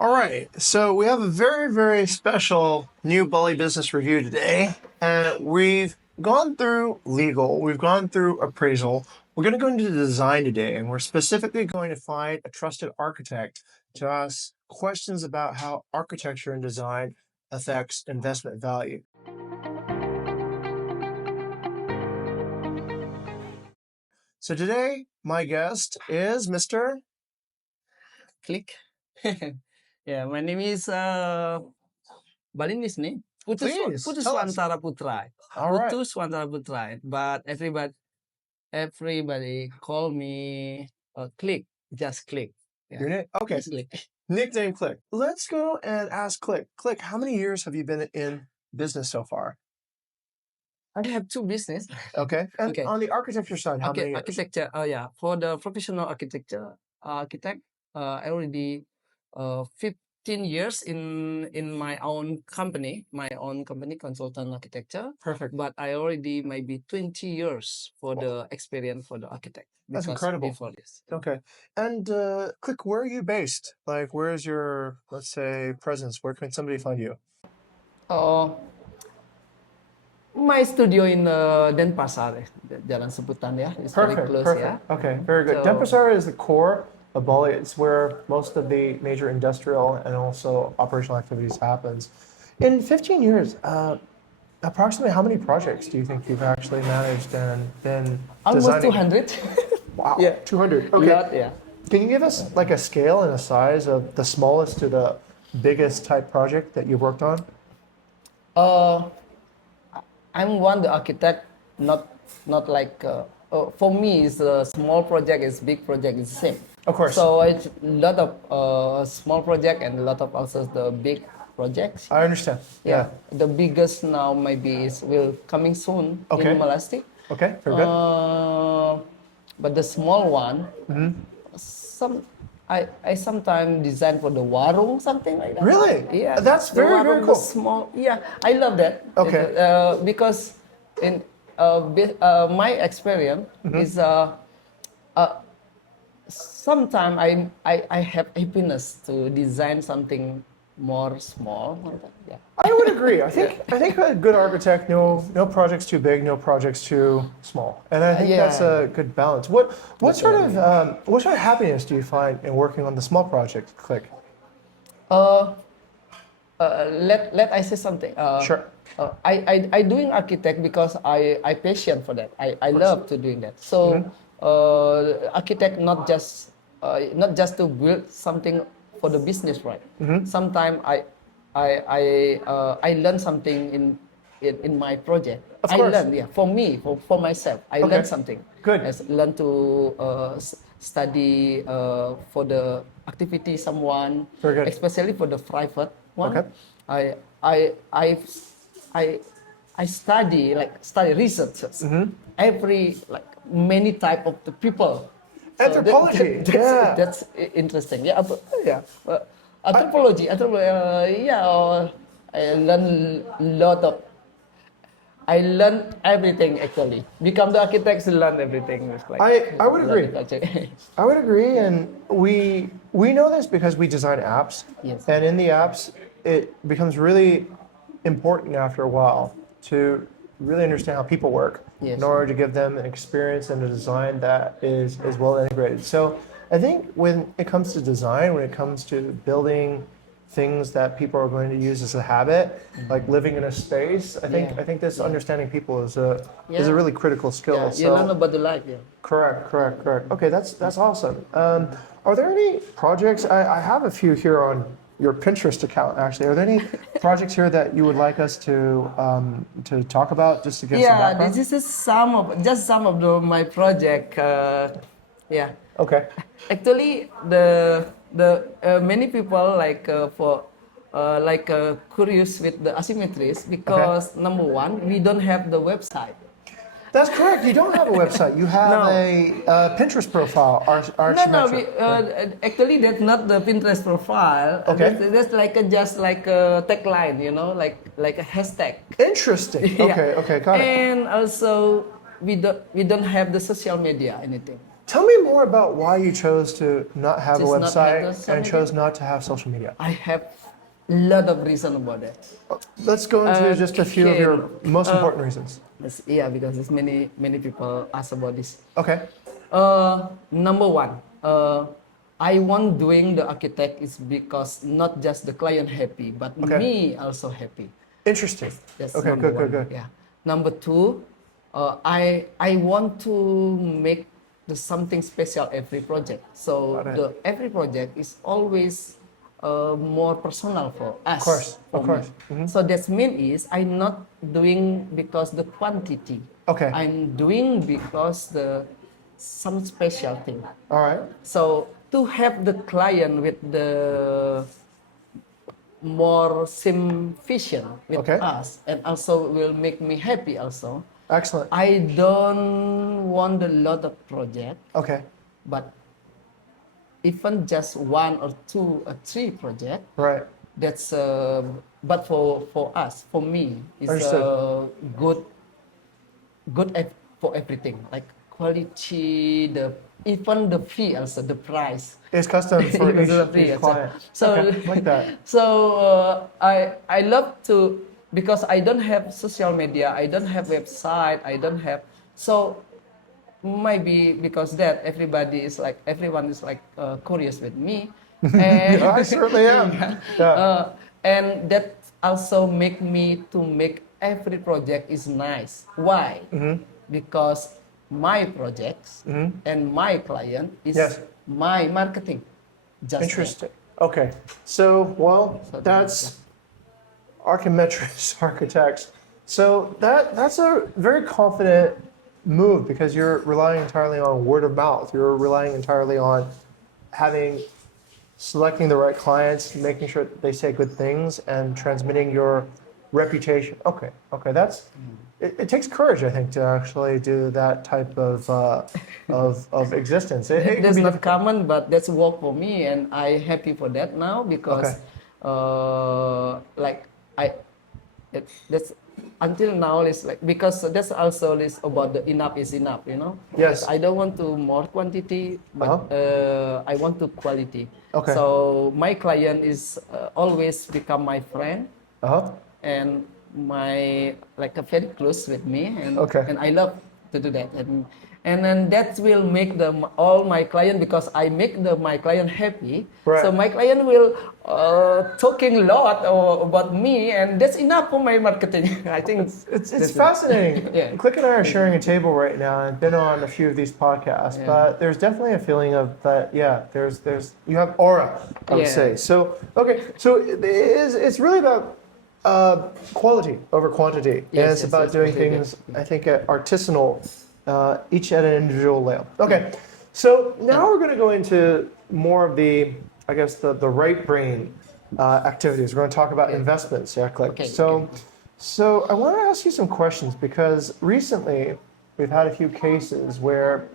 All right, so we have a very, very special new Bali business review today. And we've gone through legal, we've gone through appraisal. We're going to go into design today, and we're specifically going to find a trusted architect to ask questions about how architecture and design affects investment value. So today, my guest is Mr. Click. Yeah, my name is Balinese name. Please tell us. Swantara Putra. All right. Swantara Putra. But everybody call me Click. Just Click. Yeah. Your name? Okay. Just Click. Nickname Click. Let's go and ask Click. Click, how many years have you been in business so far? I have two business. Okay. And Okay. on the architecture side, how many years? Architecture. Yeah. For the professional architect, I already 15 years in my own company, consultant architecture. Perfect. But I already maybe 20 years for the experience for the architect. That's incredible. Before this. Okay. And Click, where are you based? Like, where's your, let's say, presence? Where can somebody find you? My studio in Denpasar, Jalan Sebutan ya. It's very Perfect. close, Perfect. yeah. Okay. Very good. So- Denpasar is the core of Bali. It's where most of the major industrial and also operational activities happens. In 15 years, approximately how many projects do you think you've actually managed and been Almost designing? 200. Wow. Yeah. 200. Okay. Lot, yeah. Can you give us like a scale and a size of the smallest to the biggest type project that you've worked on? I'm the architect, not like for me it's a small project, is big project, is same. Of course. So it's a lot of small project and a lot of also the big projects. I understand. Yeah. The biggest now maybe is will coming soon Okay. in Malastic. Okay. Very good. But the small one, I sometimes design for the warung, something like that. Really? Yeah. That's The very, very warung, cool. the small. Yeah, I love that. Okay. Because in my experience is sometimes I have happiness to design something more small. Yeah. I would agree. I think a good architect, no project's too big, no project's too small, and I think that's a good balance. What sort of happiness do you find in working on the small project? Click. Let I say something. Sure. I doing architect because I passion for that. I love to doing that. So architect not just to build something for the business, right? Sometimes I learn something in my project. Of course. I learn, yeah, for me, for myself. I learn something. Good. I learn to study for the activity someone, Very good. especially for the private one. Okay. I study research every many type of the people. Anthropology. Yeah. That's interesting. Yeah, anthropology. Yeah, I learn everything actually. Become the architects, learn everything. It's like I would agree. agriculture. I would agree, and we know this because we design apps. Yes. And in the apps, it becomes really important after a while to really understand how people work Yes. in order to give them an experience and a design that is well integrated. So I think when it comes to design, when it comes to building things that people are going to use as a habit, like living in a space, I think this understanding people is a really critical skill. Yeah, you learn about the life. Yeah. Correct. Okay, that's awesome. Are there any projects? I have a few here on your Pinterest account. Actually, are there any projects here that you would like us to talk about, just to give some background? This is some of my project. Yeah. Okay. Actually, the many people curious with the asymmetries because number one, we don't have the website. That's correct. You don't have a website. You have a Pinterest profile. Actually, that's not the Pinterest profile. Okay. That's just like a tagline, like a hashtag. Interesting. Yeah. Okay, got it. And also, we don't have the social media anything. Tell me more about why you chose to not have a Just not have the website social and media? chose not to have social media. I have a lot of reason about that. Let's go into just a few of your most important reasons. Yeah, because there's many people ask about this. Okay. Number one, I want doing the architect is because not just the client happy, but Okay. me also happy. Interesting. That's Okay, number good, one. good. Yeah. Number two, I want to make the something special every project. So Got it. the every project is always more personal for us. Course, for of me. course. Mhm. So that mean is I'm not doing because the quantity. Okay. I'm doing because the some special thing. All right. So to have the client with the more same vision with Okay. us and also will make me happy also. Excellent. I don't want a lot of project, Okay. but even just one or two or three project, Right. that's but for us, for me, it's Understood. good for everything, like quality, the even the fee also, the price. It's custom for Even the fee each also. client. So Okay, like that. so I love to, because I don't have social media, I don't have website, I don't have, so maybe because that everyone is like curious with me, and Yeah, I certainly am. Yeah. and that also make me to make every project is nice. Why? Mm-hmm. Because my projects and my client is Yes. my marketing. Just Interesting. Okay. So, well, So that's Archimetrics Architects. So that's a very confident move because you're relying entirely on word of mouth. You're relying entirely on selecting the right clients, making sure that they say good things, and transmitting your reputation. Okay, okay, it takes courage, I think, to actually do that type of existence. It can That's be not difficult. common, but that's work for me, and I happy for that now because, Okay. like I, that's until now is like, because that's also is about the enough is enough, you know. Yes. Because I don't want to more quantity, but I want to quality. Okay. So my client is always become my friend Uh-huh. and my like a very close with me, Okay. and I love to do that, and then that will make them all my client, because I make my client happy. Right. So my client will talking a lot about me, and that's enough for my marketing. I think It's that's it. fascinating. Yeah. Click and I are sharing a table right now. I've been on a few of these podcasts, Yeah. but there's definitely a feeling of that. Yeah, there's you have aura, I would Yeah. say. So okay, so it's really about quality over quantity, and Yes, it's yes, about yes, doing completely. things. I think artisanal, each at an individual level. Okay, so now we're going to go into more of the, I guess the right brain activities. We're going to talk about investments. Yeah, click. Okay, So. okay. So I want to ask you some questions because recently we've had a few cases where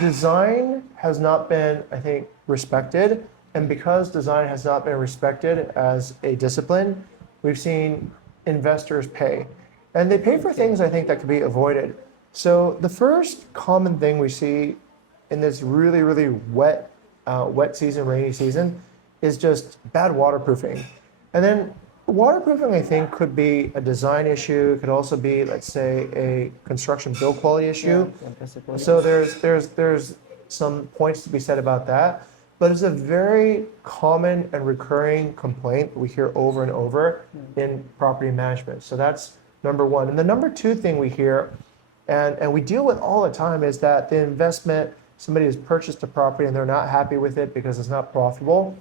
design has not been, I think, respected, and because design has not been respected as a discipline, we've seen investors pay, and they pay for things I think that could be avoided. So the first common thing we see in this really wet season, rainy season, is just bad waterproofing, and then waterproofing, I think, could be a design issue. It could also be, let's say, a construction build quality issue. Yeah, that's the quality. So there's some points to be said about that. But it's a very common and recurring complaint that we hear over and over in property management. So that's number one. And the number two thing we hear, and we deal with all the time, is that the investment, somebody has purchased a property and they're not happy with it because it's not profitable.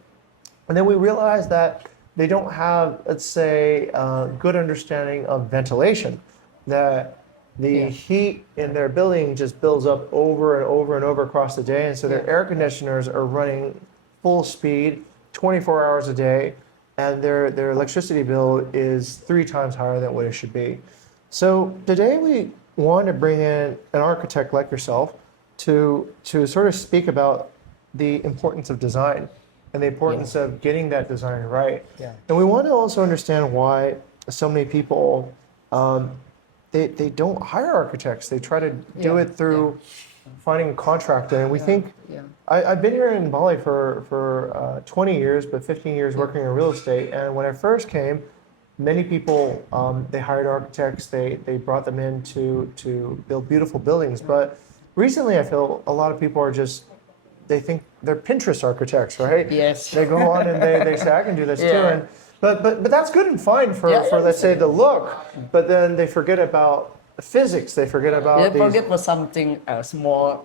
And then we realize that they don't have, let's say, a good understanding of ventilation, that the heat in their building just builds up over and over and over across the day. And so their air conditioners are running full speed, 24 hours a day, and their electricity bill is 3 times higher than what it should be. So today we want to bring in an architect like yourself to sort of speak about the importance of design and the importance of getting that design right. Yeah. And we want to also understand why so many people they don't hire architects. They try to do it through finding a contractor, and we think. Yeah. I've been here in Bali for 20 years, but 15 years working in real estate. And when I first came, many people they hired architects. They brought them in to build beautiful buildings. But recently, I feel a lot of people are just they think they're Pinterest architects, right? Yes. They go on and they say I can do this too, Yeah. and but that's good and fine for Yeah, yeah. let's say the look, but then they forget about the physics. They forget about They these. forget for something else more,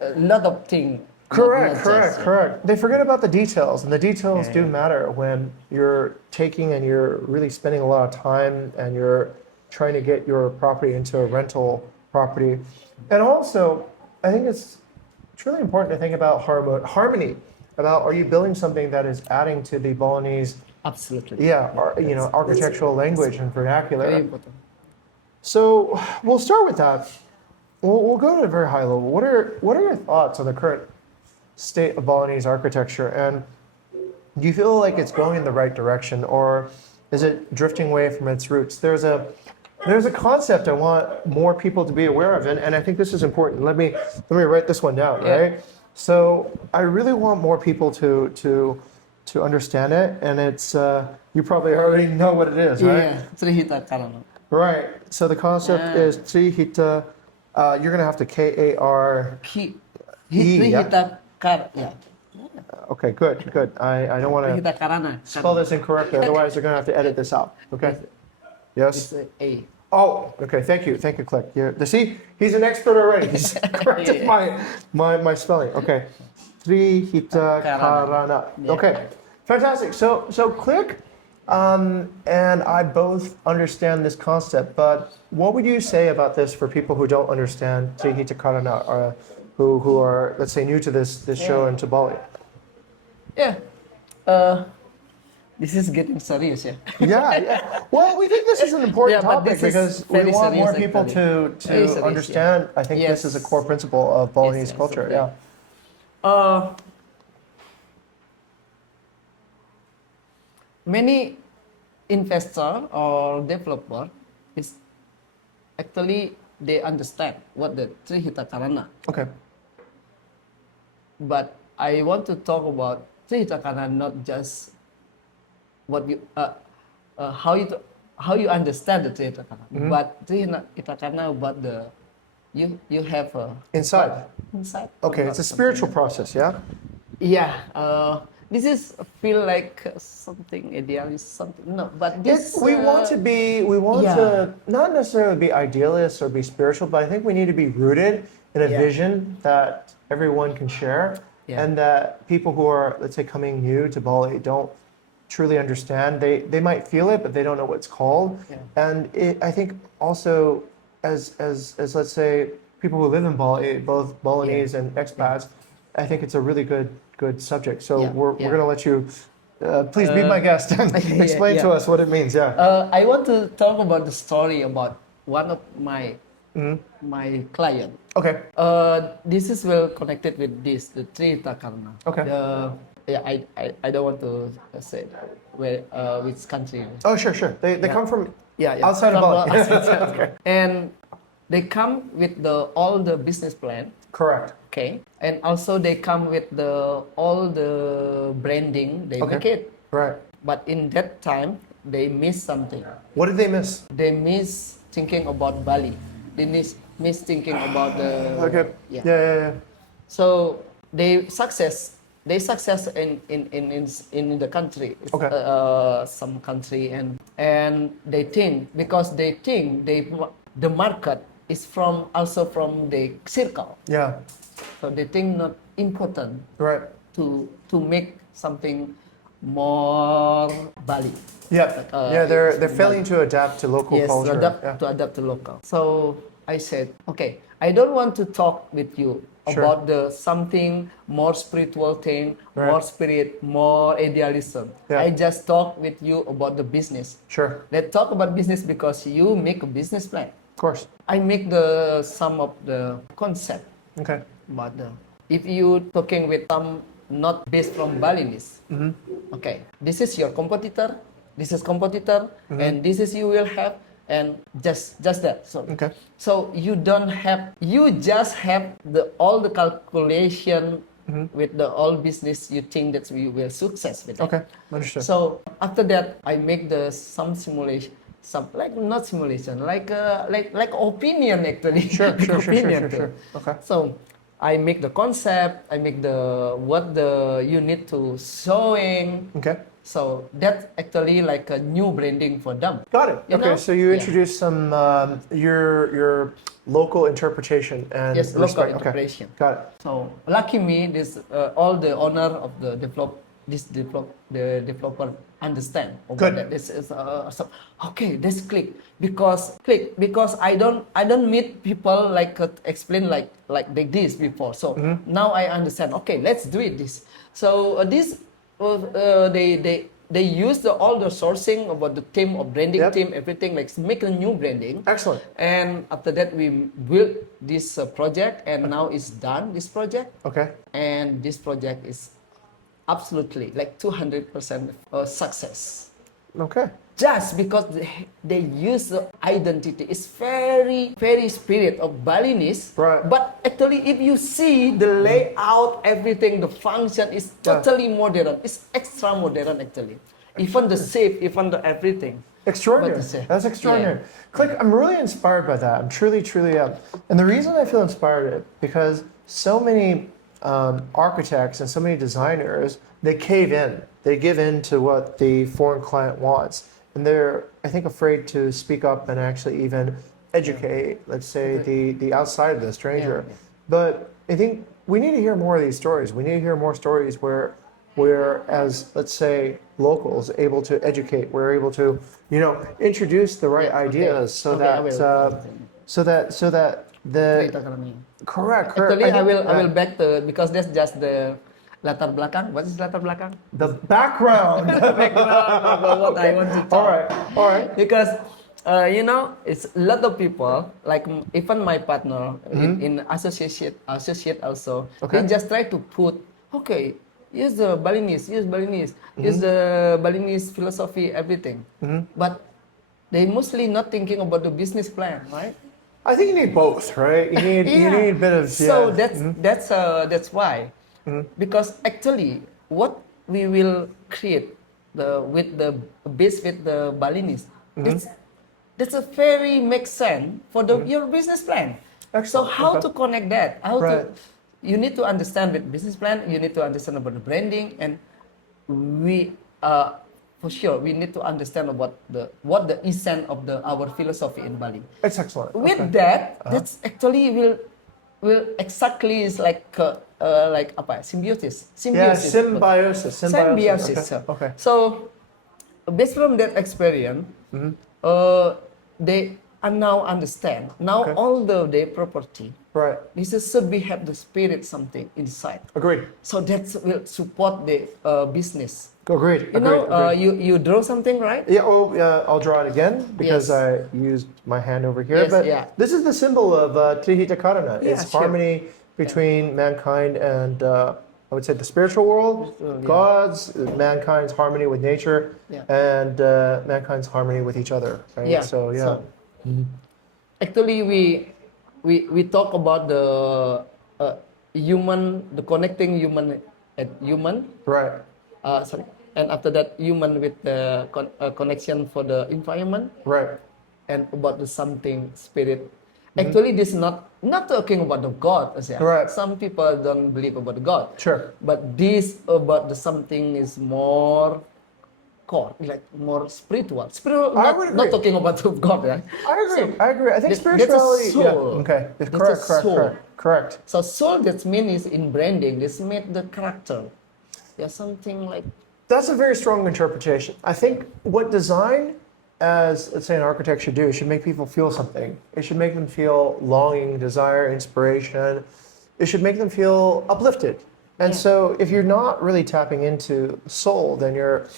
a lot of things. Correct. They forget about the details, and the details do matter when you're taking and you're really spending a lot of time and you're trying to get your property into a rental property. And also, I think it's really important to think about harmony. About are you building something that is adding to the Balinese, Absolutely. architectural language and vernacular. Very important. So we'll start with that. We'll go to a very high level. What are your thoughts on the current state of Balinese architecture, and do you feel like it's going in the right direction, or is it drifting away from its roots? There's a concept I want more people to be aware of, and I think this is important. Let me write this one down, Yeah. right? So I really want more people to understand it, and it's you probably already know what it is, right? Yeah, Tri Hita Karana. Right. So the concept is Tri Hita. You're gonna have to KAR. Tri yeah. Hita Karana. Yeah. Okay, good. I don't want Tri to Hita Karana. spell this incorrectly, otherwise they're gonna have to edit this out. Okay. It's Yes. A. Oh, okay. Thank you, Click. See, he's an expert already. He's corrected my spelling. Okay. Tri Hita Karana. Yeah. Okay. Fantastic. So Click and I both understand this concept, but what would you say about this for people who don't understand Tri Hita Karana, or who are, let's say, new to this show and to Bali? Yeah. This is getting serious, yeah. Yeah. Well, we think this is an important Yeah, but topic this is because we very want more serious, people actually. to Very serious, understand. I think this is a Yes. core principle of Balinese Yes, culture. absolutely. Yeah. Many investor or developer is actually they understand what the Tri Hita Karana, Okay. but I want to talk about Tri Hita Karana, not just what you how you understand the Tri Hita Karana, but Tri Hita Karana about the you have Inside. inside. Okay, it's a spiritual process. Yeah. Yeah. This is feel like something idealist, something no, but this We want to yeah. to not necessarily be idealists or be spiritual, but I think we need to be rooted in a Yeah. vision that everyone can share, Yeah. and that people who are, let's say, coming new to Bali don't truly understand. They might feel it, but they don't know what it's called. Yeah. And I think also as let's say people who live in Bali, both Balinese and expats, I think it's a really good subject. So Yeah, we're yeah. going to let you please be my guest and explain to yeah. us what it means. Yeah. I want to talk about the story about one of my my client. Okay. This is well connected with this, the Tri Hita Karana. Okay. Yeah, I don't want to say where which country. Oh, sure. They come from Yeah, outside of From, Bali. outside. Okay. And they come with all the business plan. Correct. Okay, and also they come with all the branding. They Okay. make it, Right. but in that time they miss something. What did they miss? They miss thinking about Bali. They miss thinking about the Okay. Yeah. So they success in the country. Okay. Some country and they think because they think the market is also from the circle. Yeah. So they think not important Right. to make something more Bali. Yeah. Like, They're failing to adapt to local Yes, culture. to adapt to local. So I said, okay, I don't want to talk with you Sure. about the something more spiritual thing, Right. more spirit, more idealism. Yeah. I just talk with you about the business. Sure. Let's talk about business because you make a business plan. Of course. I make some of the concept Okay. about if you talking with some not based from Balinese. Okay, this is your competitor, this is competitor, and this is you will have. and just that. So Okay. so you just have all the calculation with the all business. You think that we will success with it. Okay. Understood. So after that, I make some simulation, some like not simulation, like opinion actually. Sure. Opinion too. Okay. So I make the concept, I make what the you need to showing. Okay. So that's actually like a new branding for them. Got it. You Okay, know? so you Yeah. introduced some your local interpretation and Yes, local respect. interpretation. Okay. Got it. So lucky me, this all the owner of the developer understand about Good. that. This is okay. This click because I don't meet people like explain like this before. So now I understand. Okay, let's do it this. So they use all the sourcing about the team of branding Yep. team, everything, like make a new branding. Excellent. And after that we built this project, and now it's done, this project. Okay. And this project is absolutely like 200% success, Okay. just because they use the identity. It's very spirit of Balinese. Right. But actually, if you see the layout, everything, the function is totally modern. It's extra modern actually. Even the shape, even the everything. Extraordinary. What to say? That's extraordinary. Yeah. Click, I'm really inspired by that. I'm truly am. And the reason I feel inspired is because so many architects and so many designers, they cave in. They give in to what the foreign client wants. And they're, I think, afraid to speak up and actually even educate, let's say, the outside of the stranger. Yeah. But I think we need to hear more of these stories. We need to hear more stories where as, let's say, locals able to educate, we're able to, introduce the right ideas so that Tri the Hita Karana. correct. Actually, I will think, back because that's just the latar belakang. What is latar belakang? the background. Background of what I want to talk. All right. Because it's a lot of people, like even my partner in associate also. Okay. They just try to put, okay, use the Balinese, use the Balinese philosophy, everything. But they mostly not thinking about the business plan, right? I think you need both, right? You need a bit of So that's why. Because actually, what we will create with the Balinese, that's a very makes sense for your business plan. Excellent. So how Okay. to connect that? Right. You need to understand with business plan. You need to understand about the branding, and for sure we need to understand about what the essence of our philosophy in Bali. It's excellent. With Okay. that, that's actually will exactly is like apa symbiosis. Yeah, symbiosis. Symbiosis. Okay. So based from that experience, they now understand. Now Okay. all their property. Right. This should be have the spirit something inside. Agreed. So that will support the business. Agreed. Agreed. You draw something, right? Yeah. Oh, yeah. I'll draw it again because Yes. I used my hand over here. Yes, but yeah. this is the symbol of Tri Hita Karana. Yeah, It's sure. harmony between mankind and I would say the spiritual world, Yeah. God's, mankind's harmony with nature, Yeah. and mankind's harmony with each other. Right? Yeah. So yeah. Actually, we talk about the human, the connecting human and human. Right. Sorry. And after that, human with the connection for the environment, Right. and about the something spirit. Actually, this is not talking about the God. As Right. Some people don't believe about God. Sure. But this about the something is more core, like more spiritual. Spiritual, I would not agree. talking about the God, right? I agree. I think that's a spirituality. soul. Yeah. Okay. That's a soul. Correct. So soul that means in branding, this made the character. Yeah, something like That's a very strong interpretation. I think what design, as let's say an architect should do, should make people feel something. It should make them feel longing, desire, inspiration. It should make them feel uplifted. And Yeah. so if you're not really tapping into soul, then you're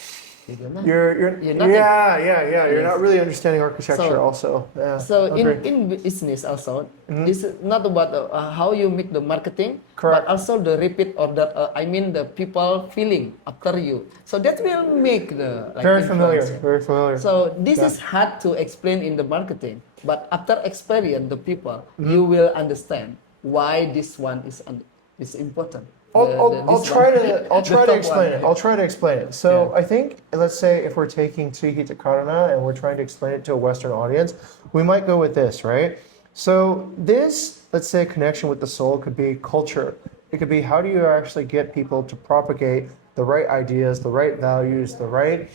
you don't know. You're nothing. yeah. You're Yes. not really understanding architecture So- also. Yeah. So agree. in business also, it's not about how you make the marketing, Correct. but also the repeat order. I mean the people feeling after you. So that will make the like Very familiar. influence. Very familiar. So this Yeah. is hard to explain in the marketing, but after experience the people, you will understand why this one is important. I'll This try one. to I'll The try to top explain one. it. I'll try to explain it. So Yeah. I think let's say if we're taking Tri Hita Karana and we're trying to explain it to a Western audience, we might go with this, right? So this, let's say, connection with the soul could be culture. It could be how do you actually get people to propagate the right ideas, the right values, the right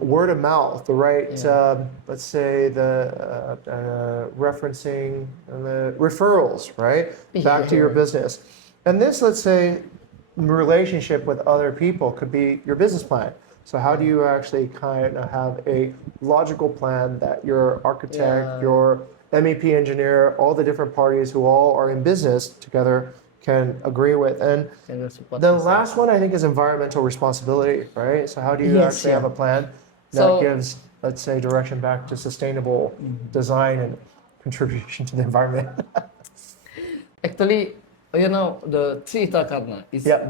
word of mouth, the right, let's say, the referencing, the referrals, right? Back to your Yeah. business. And this, let's say, relationship with other people could be your business plan. So how do you actually kind of have a logical plan that your architect, Yeah. your MEP engineer, all the different parties who all are in business together can agree with? And Can you support the this? last one I think is environmental responsibility, right? So how do you Yes, actually have a plan that So- gives, let's say, direction back to sustainable design and contribution to the environment? Actually, you know, the Tri Hita Karana is Yeah.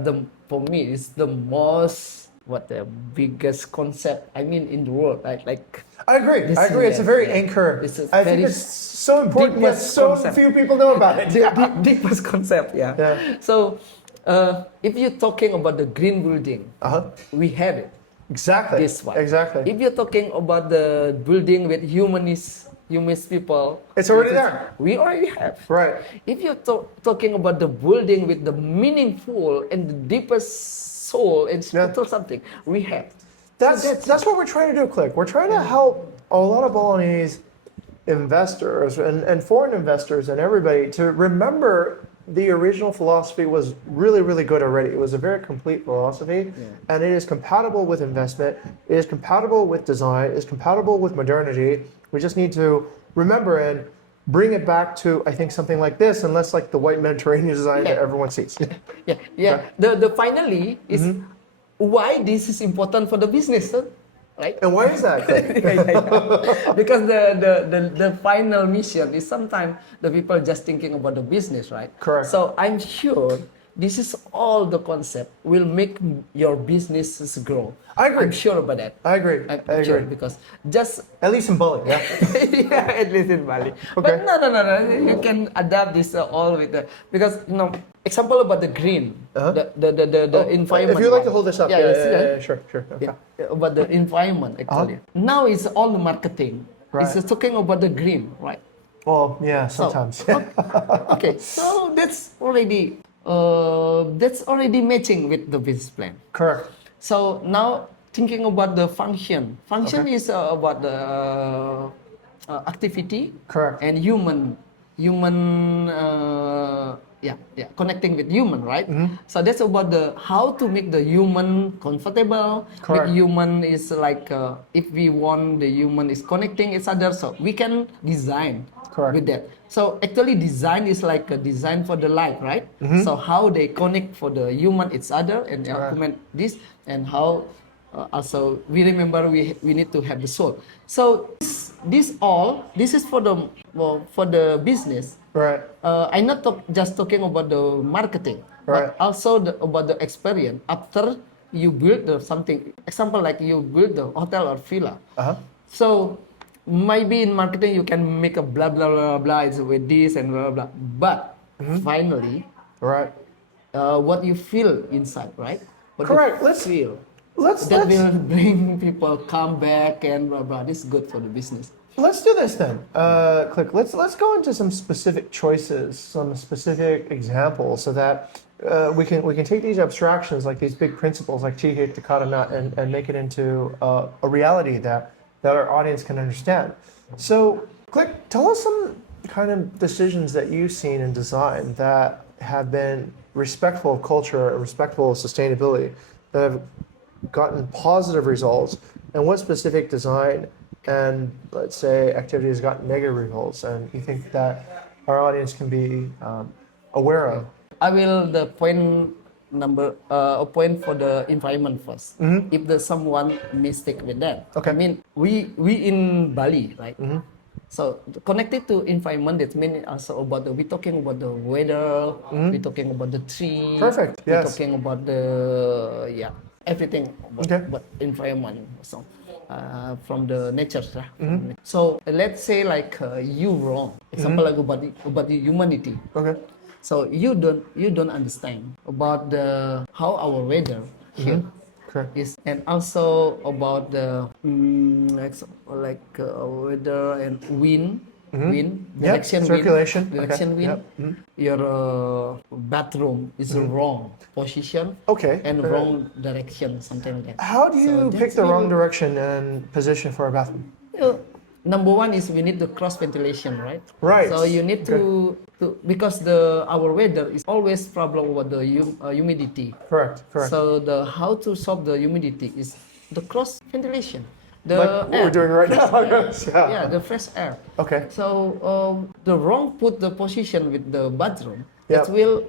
for me is the most the biggest concept I mean in the world. Like I agree. This I agree. It's a is- very yeah. anchor. It's a I think very it's so important. Yet deepest so concept. few people know about it. the deepest concept, yeah. Yeah. So if you're talking about the green building, we have it. Exactly. This one. Exactly. If you're talking about the building with humanist people, It's already there. We already have. Right. If you're talking about the building with the meaningful and the deepest soul and spiritual something, we have. That's what we're trying to do, Click. We're trying to help a lot of Balinese investors and foreign investors and everybody to remember the original philosophy was really, really good already. It was a very complete philosophy, and it is compatible with investment. It is compatible with design. It is compatible with modernity. We just need to remember and bring it back to, I think, something like this, and less like the white Mediterranean design that Yeah. everyone sees. Yeah. The finally is why this is important for the business, huh? Right? And why is that, Click? Because the final mission is sometimes the people just thinking about the business, right? Correct. So I'm sure this is all the concept will make your businesses grow. I agree. I'm sure about that. I agree. I'm I sure agree. because just At least in Bali, yeah. yeah, at least in Bali. Okay. But no. You can adapt this all with the because example about the green, the environment. If you'd like to one. hold this up, you see that? sure. Okay. About the environment actually. Now it's all the marketing. Right. It's talking about the green, right? Well, yeah, sometimes. Okay, so that's already matching with the business plan. Correct. So now thinking about the function. Function is about the activity. Correct. And human connecting with human, right? So that's about the how to make the human comfortable. Correct. Make human is like if we want the human is connecting each other, so we can design. Correct. With that. So actually design is like a design for the life, right? So how they connect for the human each other and implement this and how also we remember we need to have the soul. So this is for the business. Right. I'm not just talking about the marketing, Right. but also about the experience after you build something. Example like you build the hotel or villa. So maybe in marketing you can make a blah blah blah blah it's with this and blah blah blah. But finally, Right. what you feel inside, right? What Correct. You feel. Let's That will bring people come back and blah blah. This is good for the business. Let's do this then. Click. Let's go into some specific choices, some specific examples, so that we can take these abstractions, like these big principles, like Tri Hita Karana, and make it into a reality that our audience can understand. So, Click, tell us some kind of decisions that you've seen in design that have been respectful of culture and respectful of sustainability, that have gotten positive results, and what specific design and, let's say, activity has gotten negative results, and you think that our audience can be aware of. I will the point a point for the environment first. If there's someone mistake with that, Okay. I mean we in Bali, right? So connected to environment, that means also about we talking about the weather, we talking about the tree, Perfect, we yes. talking about the everything about, Okay. about environment. So from the nature. So let's say like you wrong. Example like about the humanity. Okay. So you don't understand about the how our weather here Okay. is, and also about the weather and wind Yep, direction circulation. wind direction Okay. wind. Yep. Your bathroom is wrong position Okay. and wrong direction, something like that. How do you So pick that's the wrong really- direction and position for a bathroom? Number one is we need the cross ventilation, right? Right. So you need to because our weather is always problem about the humidity. Correct. Correct. So the how to solve the humidity is the cross ventilation. The like what we're doing right now. Yes, Yeah, the fresh air. Okay. So the wrong put the position with the bathroom. Yep. It will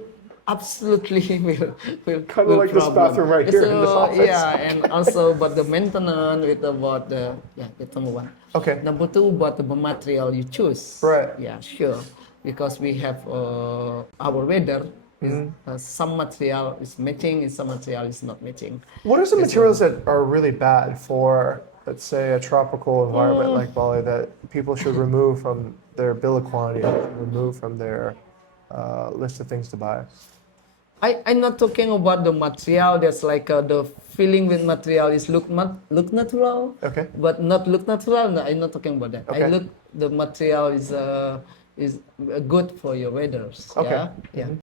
absolutely will Kinda will like this problem. bathroom right here in this office. Yeah, and also about the maintenance with about the that's number one. Okay. Number two, about the material you choose. Right. Yeah, sure. Because we have our weather. Some material is matching and some material is not matching. What are some materials that are really bad for, let's say, a tropical environment like Bali that people should remove from their bill of quantity, remove from their list of things to buy? I'm not talking about the material that's like the feeling with material is look natural, Okay. but not look natural. No, I'm not talking about that. Okay. I look the material is good for your weathers. Okay.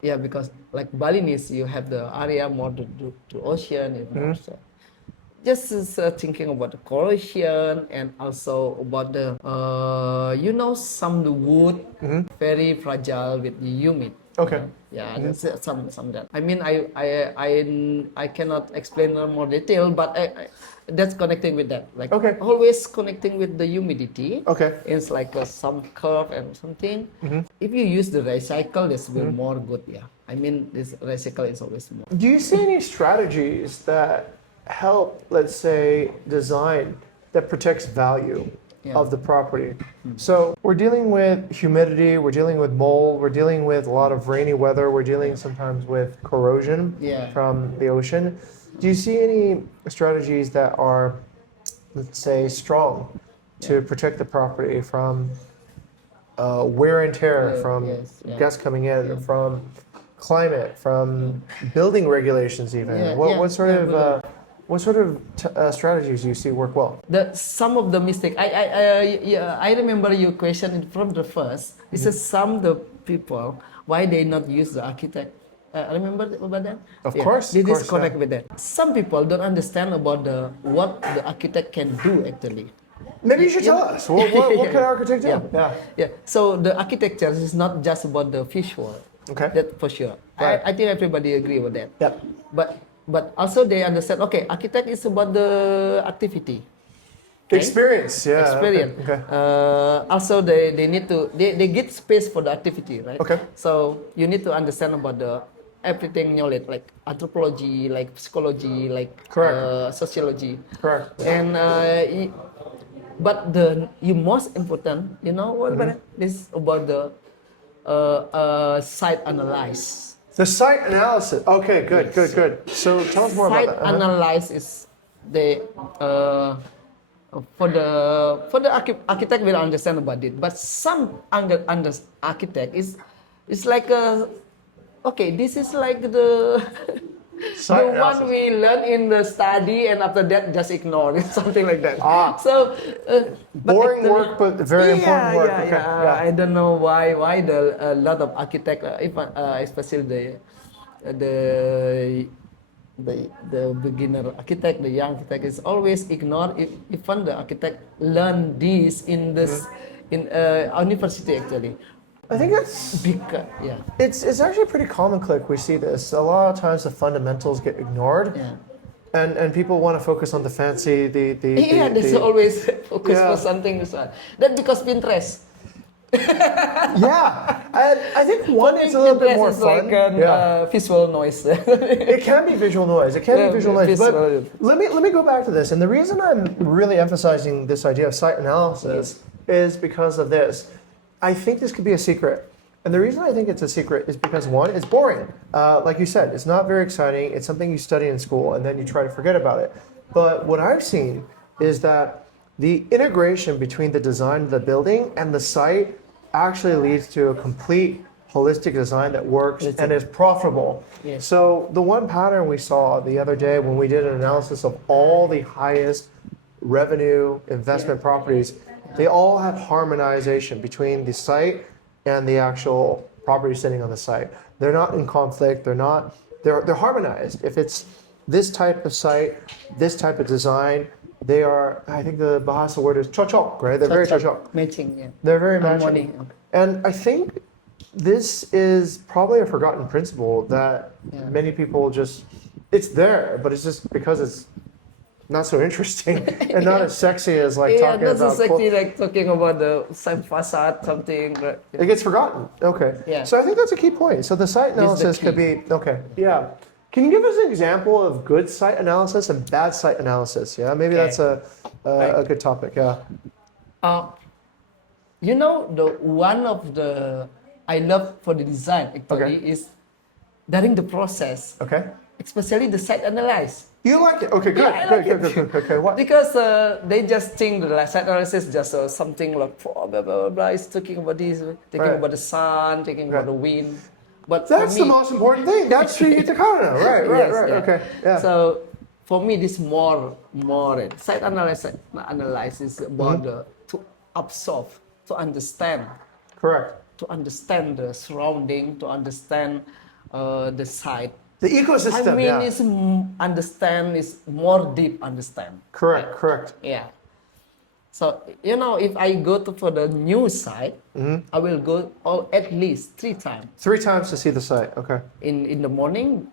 Yeah, because like Balinese, you have the area more to ocean. So just thinking about the corrosion and also about the some the wood very fragile with the humid. Okay. Yeah, that's some that. I mean, I cannot explain in more detail, but that's connecting with that. Like Okay. always connecting with the humidity. Okay. It's like some curve and something. If you use the recycle, this will more good. Yeah, I mean this recycle is always more. Do you see any strategies that help, let's say, design that protects value of the property? So we're dealing with humidity, we're dealing with mold, we're dealing with a lot of rainy weather, we're dealing sometimes with corrosion from the ocean. Do you see any strategies that are, let's say, strong to protect the property from wear and tear, from guests coming in, from climate, from building regulations even? What sort of strategies do you see work well? Some of the mistake I remember your question from the first. It says some of the people why they not use the architect. Remember about that? Of course. This is connect with that. Some people don't understand about what the architect can do actually. Maybe you should tell us. What can an architect do? Yeah. So the architecture is not just about the visual. Okay. That for sure. Right. I think everybody agree with that. Yep. But also they understand. Okay, architect is about the activity. Experience, yeah. Experience. Okay. Also, they need to they get space for the activity, right? Okay. So you need to understand about the everything knowledge, like anthropology, like psychology, like sociology. Correct. And but the most important, you know what about it? This about the site analyze. The site analysis. Okay, good. So tell us more about that. Site analyze is the for the architect will understand about it, but some architect is like okay, this is like the Site the analysis. one we learn in the study, and after that just ignore it, something like that. So boring work, but very important work. Yeah, Okay. yeah. I don't know why a lot of architect, especially the beginner architect, the young architect, is always ignored. Even the architect learn this in university actually. I think that's Because it's actually pretty common. Click, we see this a lot of times. The fundamentals get ignored, and people want to focus on the fancy. There's always focus for something. That because Pinterest. Yeah, and I think one is a little bit more fun. Like an, visual noise. It can be visual noise. It can be visual noise. But visual. let me go back to this. And the reason I'm really emphasizing this idea of site analysis is because of this. I think this could be a secret. And the reason I think it's a secret is because one, it's boring. Like you said, it's not very exciting. It's something you study in school and then you try to forget about it. But what I've seen is that the integration between the design of the building and the site actually leads to a complete holistic design that works and is profitable. Yes. So the one pattern we saw the other day when we did an analysis of all the highest revenue investment properties, they all have harmonization between the site and the actual property sitting on the site. They're not in conflict. They're harmonized. If it's this type of site, this type of design, they are, I think the Bahasa word is cocok, right? They're very cocok. Matching, yeah. They're very Harmony. matching. And I think this is probably a forgotten principle that many people just, it's there, but it's just because it's not so interesting and not as sexy as like talking not about. so sexy like talking about the same facade, something. It gets forgotten. Okay. Yeah. So I think that's a key point. So the site analysis could be, okay. Yeah. Can you give us an example of good site analysis and bad site analysis? Yeah, maybe that's a good topic. Yeah. You know, the one of the I love for the design actually is during the process, Okay. especially the site analysis. You like it? Okay, good. Yeah, I like good. it. Okay. What? Because they just think the site analysis is just something like blah blah blah blah. It's talking about this, talking about the sun, talking about the wind. But That's for the me, most important thing. That's Tri Hita Karana. Right. Yes, Right. yeah. Okay. Yeah. So for me, this more site analysis is about to absorb, to understand, Correct. to understand the surrounding, to understand the site. The ecosystem. I mean, yeah. it's understand is more deep understand. Correct. Correct. Yeah. So you know, if I go for the new site, I will go at least 3 times. 3 times to see the site. Okay. In the morning,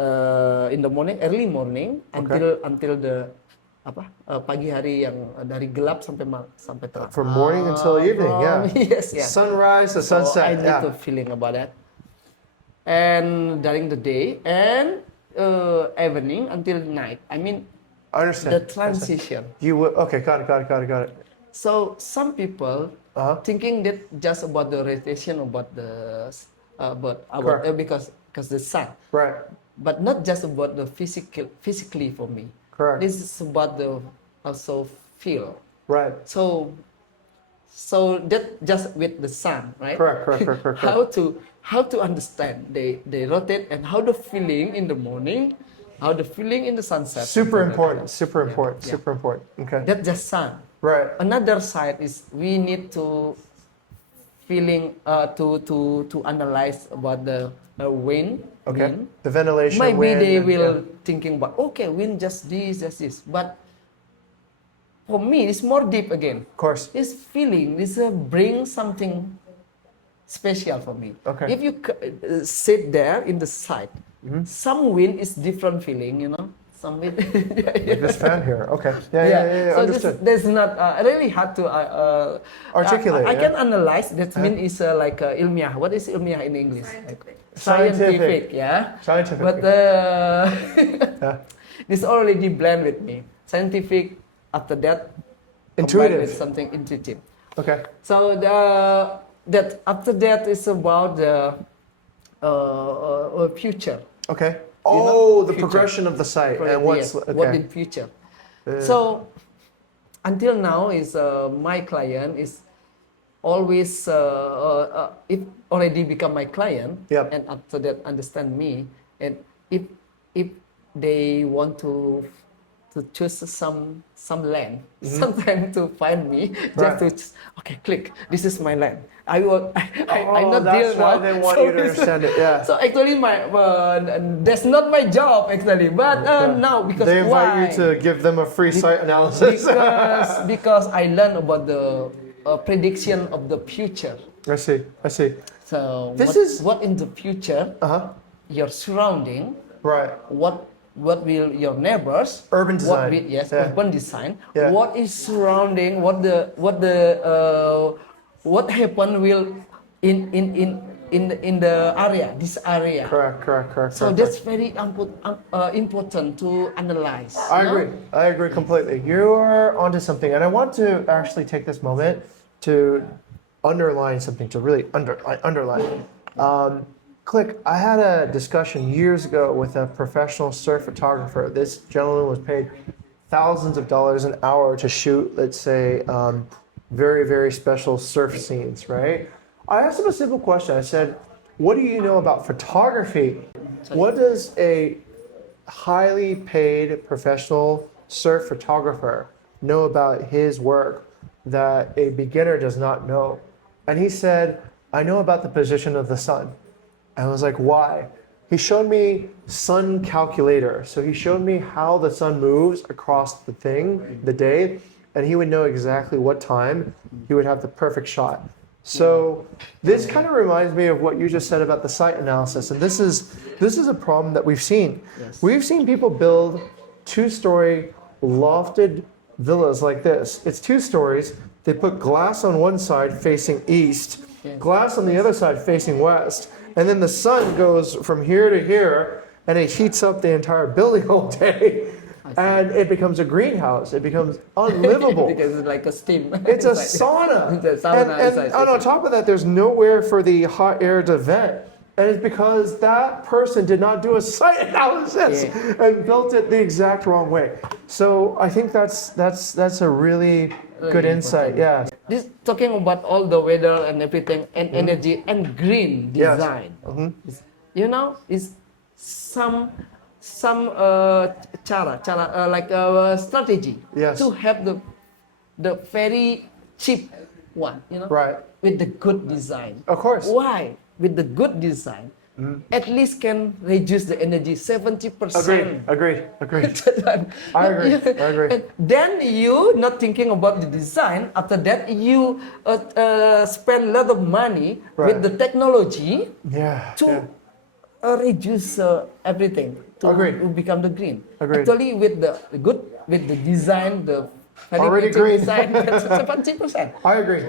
early morning until the pagi hari yang dari gelap sampai terang. From morning until evening. Yeah. Yes, yeah. Sunrise to So sunset. I need to feeling about that. And during the day and evening until night. I mean, I understand. the transition. You would. Okay. Got it. So some people thinking that just about the rotation about the because the sun. Right. But not just about the physically for me. Correct. This is about the also feel. Right. So that just with the sun, right? Correct. How to understand they rotate and how the feeling in the morning, how the feeling in the sunset. Super important. Yeah. Okay. That's just sun. Right. Another side is we need to feeling to analyze about the wind. Okay. Wind. The ventilation. Maybe wind, they and- will thinking about okay, wind just this. But for me, it's more deep again. Of course. This feeling, this bring something special for me. Okay. If you sit there in the site, some wind is different feeling, you know. Some wind. Like this fan here. Okay. Yeah. So Understood. there's not really hard to Articulate, I yeah. can analyze. That mean is like ilmiah. What is ilmiah in English? Scientific. Yeah. Scientific. But this already blend with me. Scientific. After that, combined with Intuitive. something intuitive. Okay. So that after that is about the future. Okay. You know, Oh, the future. progression of the site and what's Yes, okay. what in future. So until now is my client is always it already become my client. Yep. And after that understand me, and if they want to choose some land, sometime to find me, just to okay, click. This is my land. I not that's deal why now. they want you to understand it. Yeah. So actually, that's not my job actually. But now because They invite why? you to give them a free site analysis. because I learned about the prediction of the future. I see. So This is- what in the future your surrounding, Right. what will your neighbors, Urban design. Yes, Yeah. urban design. Yeah. What is surrounding? What the what happened will in the area, this area. Correct. So that's very important to analyze. I agree. I agree completely. You're onto something, and I want to actually take this moment to underline something, to really underline. Click. I had a discussion years ago with a professional surf photographer. This gentleman was paid thousands of dollars an hour to shoot, let's say, very, very special surf scenes, right? I asked him a simple question. I said, what do you know about photography? What does a highly paid professional surf photographer know about his work that a beginner does not know? And he said, I know about the position of the sun. I was like, why? He showed me sun calculator. So he showed me how the sun moves across the thing, the day, and he would know exactly what time he would have the perfect shot. So this kind of reminds me of what you just said about the site analysis. And this is a problem that we've seen. Yes. We've seen people build 2-story lofted villas like this. It's 2 stories. They put glass on one side facing east, glass on the other side facing west. And then the sun goes from here to here, and it heats up the entire building all day. And it becomes a greenhouse. It becomes unlivable. Because it's like a steam. It's a sauna. It's a sauna And on top of that, there's nowhere for the hot air to vent. And it's because that person did not do a site analysis and built it the exact wrong way. So I think that's a really good insight. Yeah. This talking about all the weather and everything and energy and green design. Yes. You know, is some strategy Yes. to have the very cheap one. You know, Right. with the good design. Of course. Why? With the good design, at least can reduce the energy 70%. Agreed. I agree. And then you not thinking about the design. After that, you spend a lot of money with the technology to reduce everything to become the green. Actually, with the design, the already green design, 70%. I agree.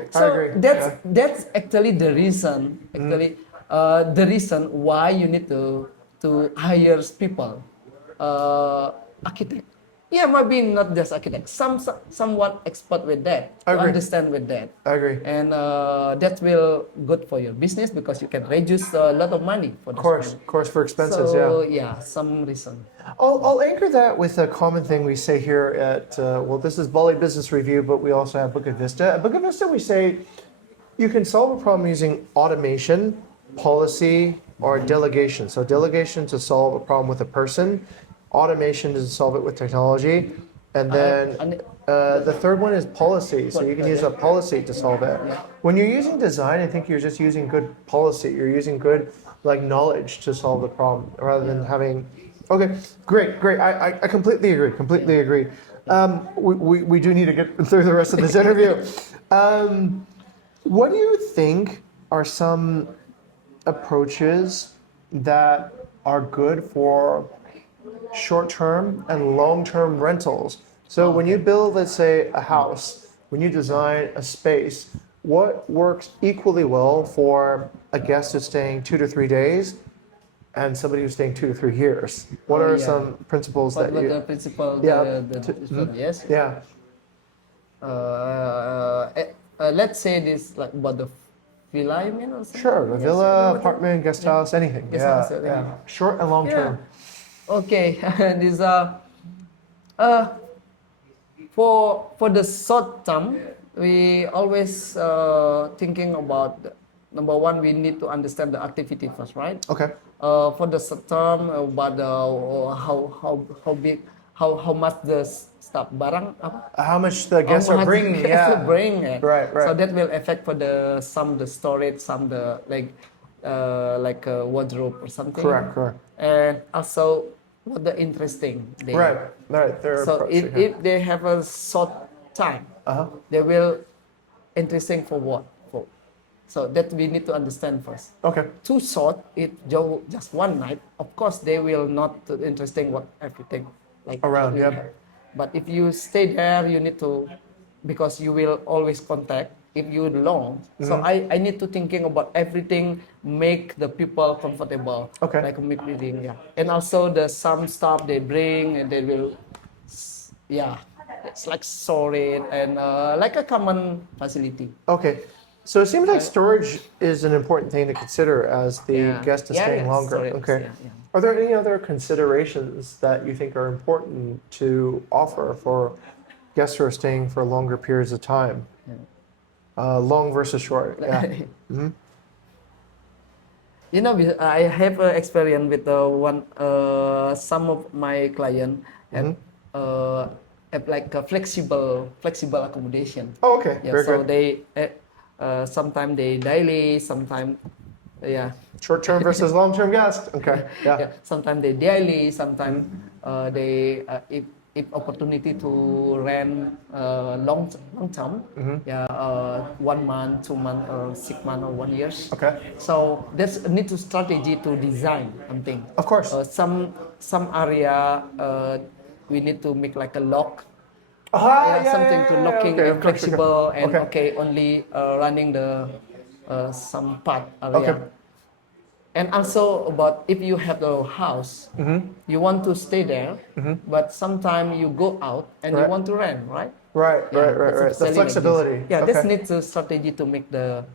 That's actually the reason. The reason why you need to hire people, architect. Yeah, maybe not just architect. Somewhat expert with that, to understand with that. I agree. And that will good for your business because you can reduce a lot of money for this. Of course, for expenses. So some reason. I'll anchor that with a common thing we say here at this is Bali Business Review, but we also have Book of Vista. At Book of Vista, we say you can solve a problem using automation, policy, or delegation. So delegation to solve a problem with a person, automation to solve it with technology, and then the third one is policy. So you can use a policy to solve it. When you're using design, I think you're just using good policy. You're using good knowledge to solve the problem rather than having. Okay, great. I completely agree. We do need to get through the rest of this interview. What do you think are some approaches that are good for short-term and long-term rentals? So when you build, let's say, a house, when you design a space, what works equally well for a guest who's staying 2 to 3 days and somebody who's staying 2 to 3 years? What are some principles that you... the principle, yes? Yeah. Let's say this like about the villa, you mean? Or something? Sure, a villa, apartment, guest house, anything. Guest house, Short and long term. Okay, these are for the short term, we always thinking about number one, we need to understand the activity first, right? Okay. For the short term, about how big, how much the stuff barang apa? How much the guests are bringing? Right. So that will affect for the storage, some the like a wardrobe or something. Correct. And also what the interesting they right. So if they have a short time, they will interesting for what? So that we need to understand first. Okay. Too short, just one night. Of course, they will not interesting what everything like around. But if you stay there, you need to, because you will always contact. if you long, so I need to thinking about everything, make the people comfortable. Okay. Like meeting, yeah. And also the some stuff they bring and they will, yeah, it's like storage and like a common facility. Okay. So it seems like storage is an important thing to consider as the Yeah. guest is Yeah, staying yeah, longer. storage, Okay. yeah, yeah. Are there any other considerations that you think are important to offer for guests who are staying for longer periods of time? Long versus short. Yeah. You know, I have experience with some of my client have like a flexible accommodation. Oh, okay. Yeah, Very so good. they sometimes they daily, sometimes yeah. Short-term versus long-term guest. Okay. Yeah. Yeah, sometimes they daily, sometimes they if opportunity to rent long term, yeah, 1 month, 2 month, or 6 months, or 1 year. Okay. So that's a need to strategy to design something. Of course. Some area we need to make like a lock. Yeah, Something to locking okay, and of course, flexible and okay. only running the some part area. Okay. And also about if you have the house, you want to stay there, but sometimes you go out and you Right. want to rent, right? Right. That's The selling like this. flexibility. Yeah, Okay. this needs a strategy to make the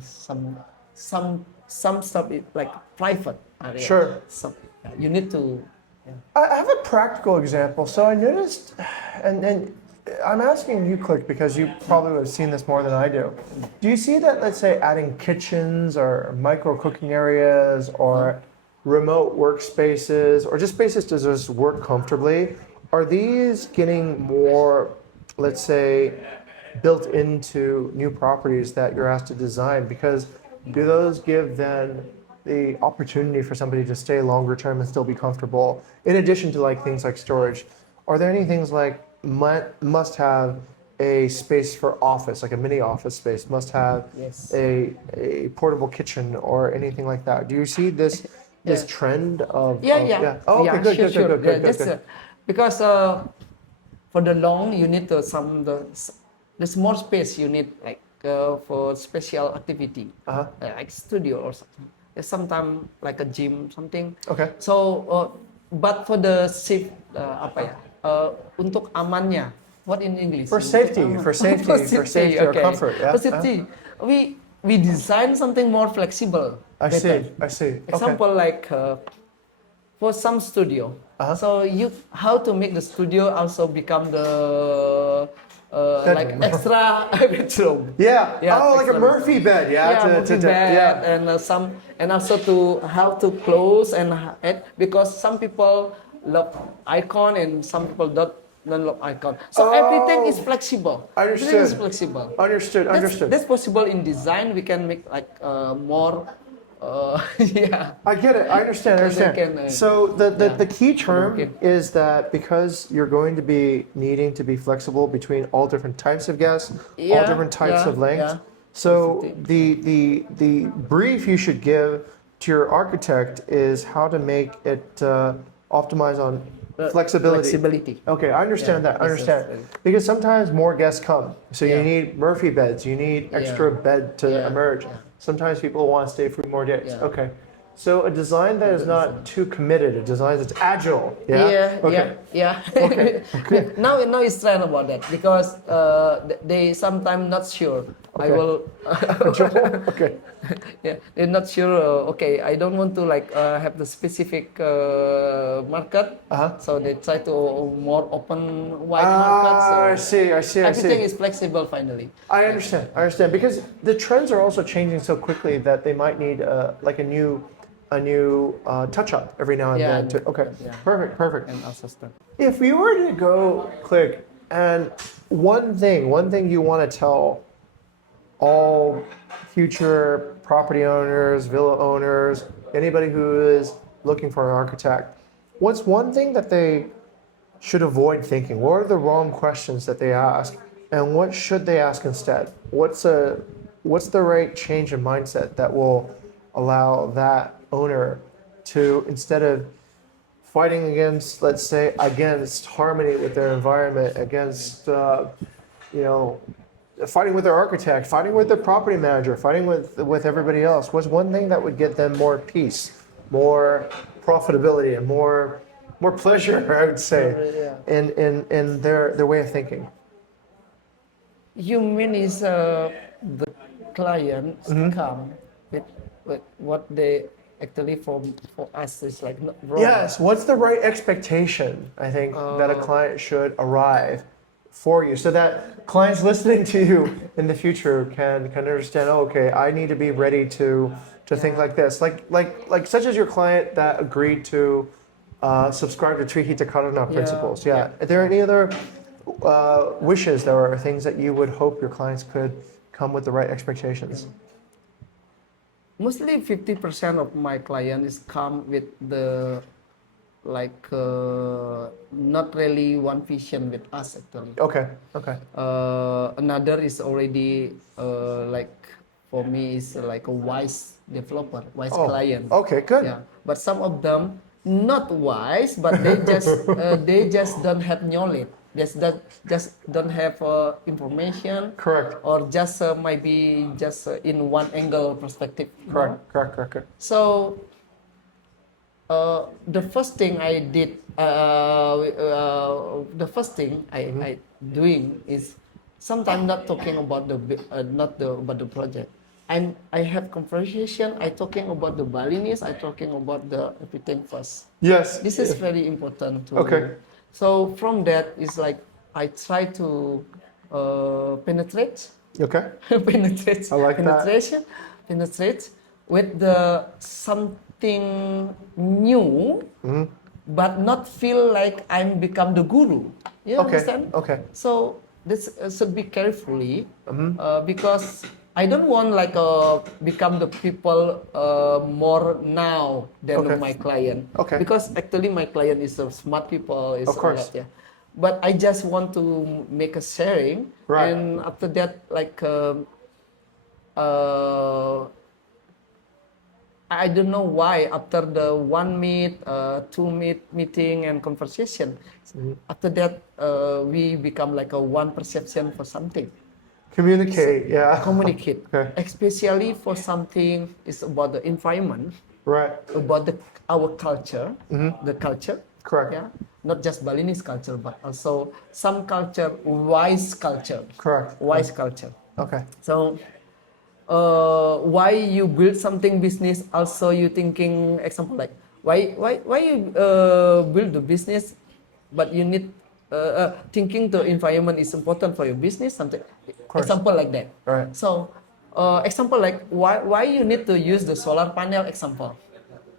some stuff like private area. Sure. You need to. I have a practical example. So I noticed, and I'm asking you, Click, because you probably would have seen this more than I do. Do you see that, let's say, adding kitchens or micro cooking areas or remote workspaces or just spaces to just work comfortably, are these getting more, let's say, built into new properties that you're asked to design? Because do those give then the opportunity for somebody to stay longer term and still be comfortable, in addition to like things like storage? Are there any things like must have a space for office, like a mini office space, must have Yes. a portable kitchen or anything like that? Do you see this trend of Yeah. Oh, okay, good, Sure, good, sure. good, good, good, Just, good. because for the long you need the small space you need like for special activity, like studio or something. Sometimes like a gym something. Okay. So but for the safe apa ya? Untuk amannya. What in English? For safety, for safety or okay. comfort, yeah. For safety, we design something more flexible. I see. Okay. Example like for some studio. So how to make the studio also become the like extra bedroom. Yeah. Oh, like a extra Murphy bed. Yeah. Murphy bed, yeah. and also to how to close and because some people love icon and some people don't love icon. So everything is flexible. Understood. Everything is flexible. Understood. That's possible in design. We can make like more. Yeah. I get it. I understand. So the key term is that because you're going to be needing to be flexible between all different types of guests, all different types of lengths. Yeah. So the brief you should give to your architect is how to make it optimize on flexibility. Okay, I understand that. I understand. Because sometimes more guests come. So you need Murphy beds, you need extra bed to emerge. Sometimes people want to stay for more days. Yeah. Okay. So a design that is not too committed, a design that's agile. Yeah. Yeah. Okay. Now it's trend about that because they sometimes not sure. I will. Okay. Yeah, they're not sure. Okay, I don't want to like have the specific market. So they try to more open wide market. So I see. everything is flexible finally. I understand because the trends are also changing so quickly that they might need like a new touch up every now and then. Okay, perfect. And also stuff. If you were to go Click and one thing you want to tell all future property owners, villa owners, anybody who is looking for an architect, what's one thing that they should avoid thinking? What are the wrong questions that they ask, and what should they ask instead? What's the right change in mindset that will allow that owner to, instead of fighting against, let's say, against harmony with their environment, against fighting with their architect, fighting with their property manager, fighting with everybody else. What's one thing that would get them more peace, more profitability, and more pleasure? I would say, Yeah. in their way of thinking. You mean is the clients Mm-hmm. come with what they actually for us is like not wrong. Yes. What's the right expectation? I think that a client should arrive for you, so that clients listening to you in the future can understand. Oh, okay, I need to be ready to think like this. Like such as your client that agreed to subscribe to Tri Hita Karana principles. Yeah. Are there any other wishes or things that you would hope your clients could come with the right expectations? Mostly 50% of my client is come with the like not really one vision with us actually. Okay. Another is already like for me is like a wise developer, wise client. Okay, good. Yeah, but some of them not wise, but they just don't have knowledge. Just don't have information. Correct. Or just maybe just in one angle perspective. Correct. So the first thing I did, the first thing I doing is sometimes not talking about about the project. I have conversation. I talking about the Balinese. I talking about the everything first. Yes. This is very important to. Okay. So from that is like I try to penetrate. Okay. penetrate. I like that. Penetrate with the something new, but not feel like I'm become the guru. You understand? Okay. So this should be carefully because I don't want like become the people more now than my client. Okay. Because actually my client is a smart people. Is Of course. Yeah. But I just want to make a sharing, Right. and after that, like I don't know why after the 1 meet, 2 meeting and conversation, after that we become like a one perception for something. Communicate. Yeah. Communicate, Okay. especially for something is about the environment, Right. about our culture, the culture. Correct. Yeah, not just Balinese culture, but also some culture, wise culture. Correct. Wise culture. Okay. So, why you build something business? Also, you thinking example like why you build the business, but you need thinking the environment is important for your business. Something example like that. Right. So, example like why you need to use the solar panel example.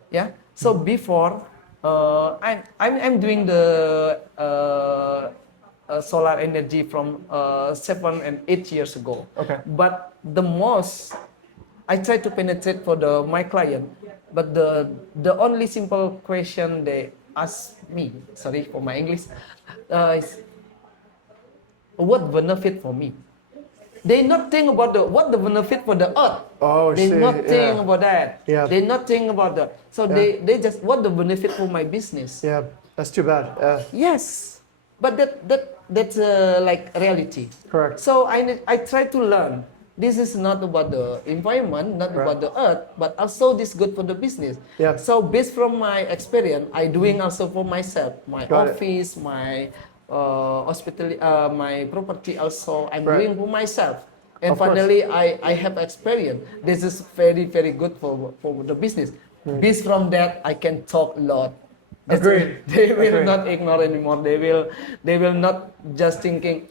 Yeah. So before I'm doing the solar energy from 7 and 8 years ago. Okay. But the most I try to penetrate for my client, but the only simple question they ask me, sorry for my English, is what benefit for me? They not think about what the benefit for the earth. Oh, they see, not think yeah. about that. Yeah. They not think about that. So they just what the benefit for my business. Yeah. That's too bad. Yeah. Yes, but that's like reality. Correct. So I try to learn. This is not about the environment, not Right. about the earth, but also this good for the business. Yeah. So based from my experience, I doing also for myself, my Got it. office, my hospitality, my property also I'm Right. doing for myself. And Of course. finally, I have experience. This is very very good for the business. Based from that, I can talk a lot. That's Agreed. it. They will Agreed. not ignore anymore. They will not just thinking.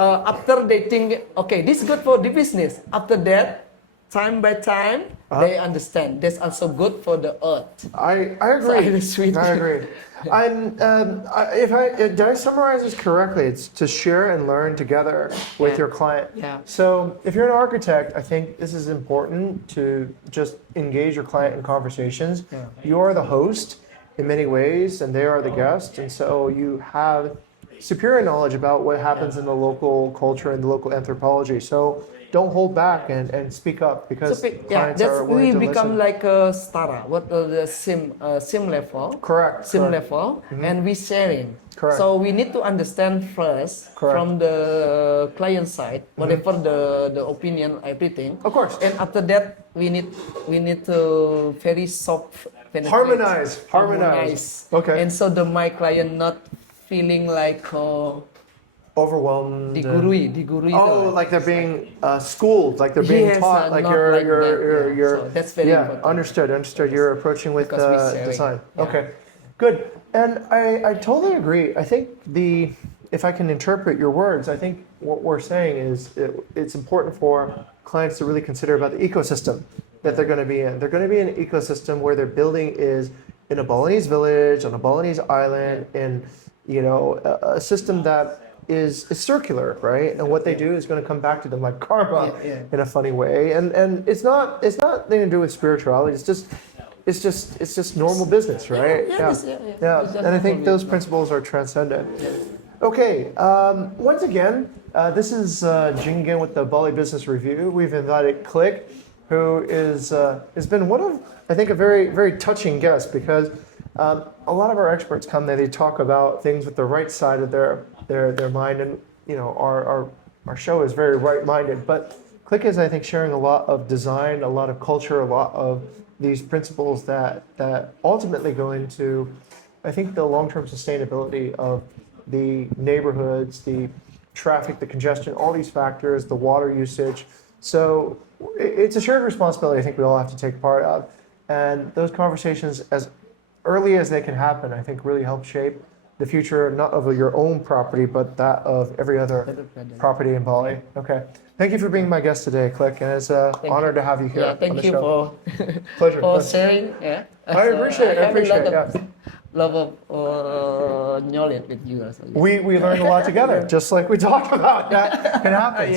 After they think, okay, this is good for the business. After that, time by time, they understand. That's also good for the earth. I agree. So it's sweet. I agree. Did I summarize this correctly? It's to share and learn together with Yeah. your client. Yeah. So if you're an architect, I think this is important to just engage your client in conversations. Yeah. You're the host in many ways, and they are the guest, and so you have superior knowledge about what happens in the local culture and the local anthropology. So don't hold back and speak up because clients that's are we willing to become listen. like a stara, what the same level, Correct, same correct. level, and we sharing. Correct. So we need to understand first Correct. from the client side, whatever the opinion, everything. Of course. And after that, we need to very soft penetrate. Harmonize. Okay. And so my client not feeling like Overwhelmed. digurui. Oh, like they're being schooled, like they're being taught, like not you're, like you're, that, you're, yeah. you're, So that's very important. Understood. You're approaching with Because we're sharing, design. yeah. Okay, good. And I totally agree. I think if I can interpret your words, I think what we're saying is it's important for clients to really consider about the ecosystem that they're going to be in. They're going to be in an ecosystem where their building is in a Balinese village, on a Balinese island, in a system that is circular, right? And what they do is going to come back to them like karma in a funny way. And it's not nothing to do with spirituality. It's just normal business, right? Yeah. And I think those principles are transcendent. Okay. Once again, this is Jing again with the Bali Business Review. We've invited Click, who has been one of, I think, a very, very touching guest because a lot of our experts come there, they talk about things with the right side of their mind, and our show is very right-minded, but Click is, I think, sharing a lot of design, a lot of culture, a lot of these principles that ultimately go into, I think, the long-term sustainability of the neighborhoods, the traffic, the congestion, all these factors, the water usage. So it's a shared responsibility I think we all have to take part of, and those conversations, as early as they can happen, I think really help shape the future, not of your own property, but that of every other property in Bali. Okay. Thank you for being my guest today, Click, and it's an honor to have you here. Yeah, thank you show. for Pleasure. sharing. Yeah. I appreciate it. Love of knowledge with you also. We learned a lot together, just like we talked about. That can happen.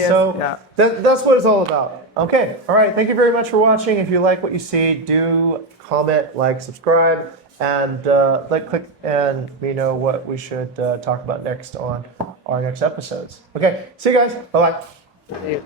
That's what it's all about. Okay. All right. Thank you very much for watching. If you like what you see, do comment, like, subscribe, and click and let me know what we should talk about next on our next episodes. Okay. See you guys. Bye bye.